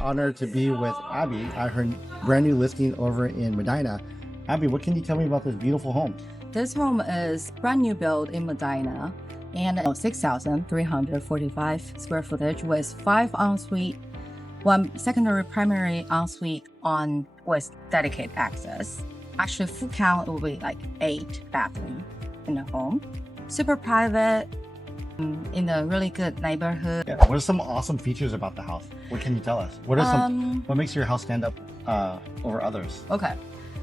honor to be with Abby at her brand new listing over in Medina. Abby, what can you tell me about this beautiful home? This home is brand new build in Medina and 6,345 square footage with 5 ensuite, 1 secondary primary ensuite with dedicated access. Actually, full count will be like 8 bathrooms in the home. Super private, in a really good neighborhood. Yeah. What are some awesome features about the house? What can you tell us? What makes your house stand up over others? Okay,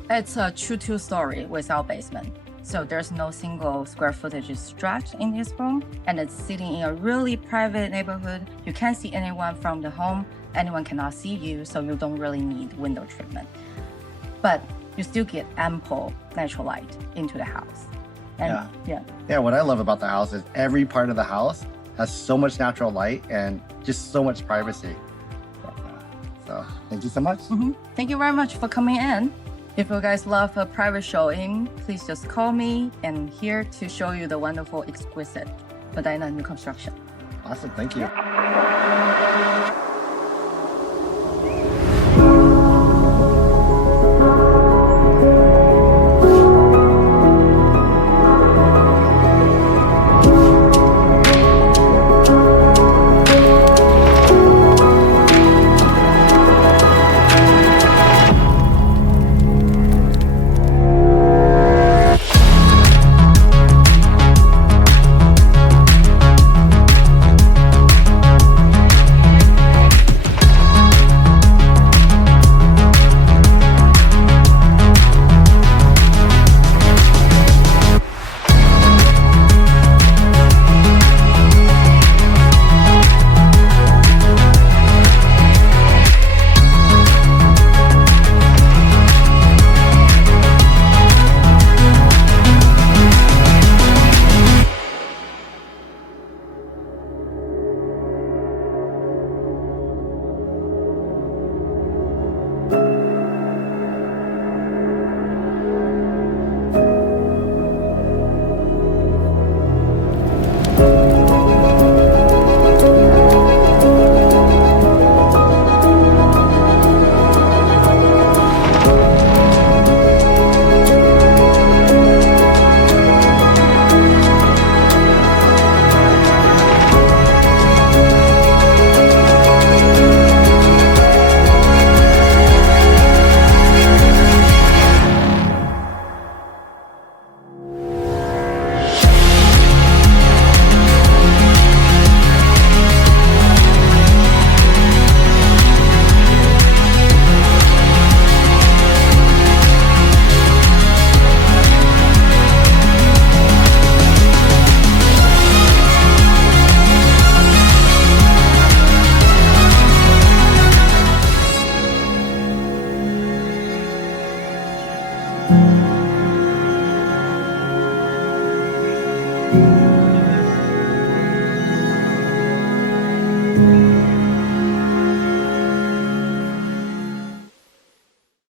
it's a true 2-story without basement. So there's no single square footage stretch in this home, and it's sitting in a really private neighborhood. You can't see anyone from the home. Anyone cannot see you, so you don't really need window treatment. But you still get ample natural light into the house. And Yeah, what I love about the house is every part of the house has so much natural light and just so much privacy. So thank you so much. Thank you very much for coming in. If you guys love a private showing, please just call me, and I'm here to show you the wonderful, exquisite Medina new construction. Awesome, thank you.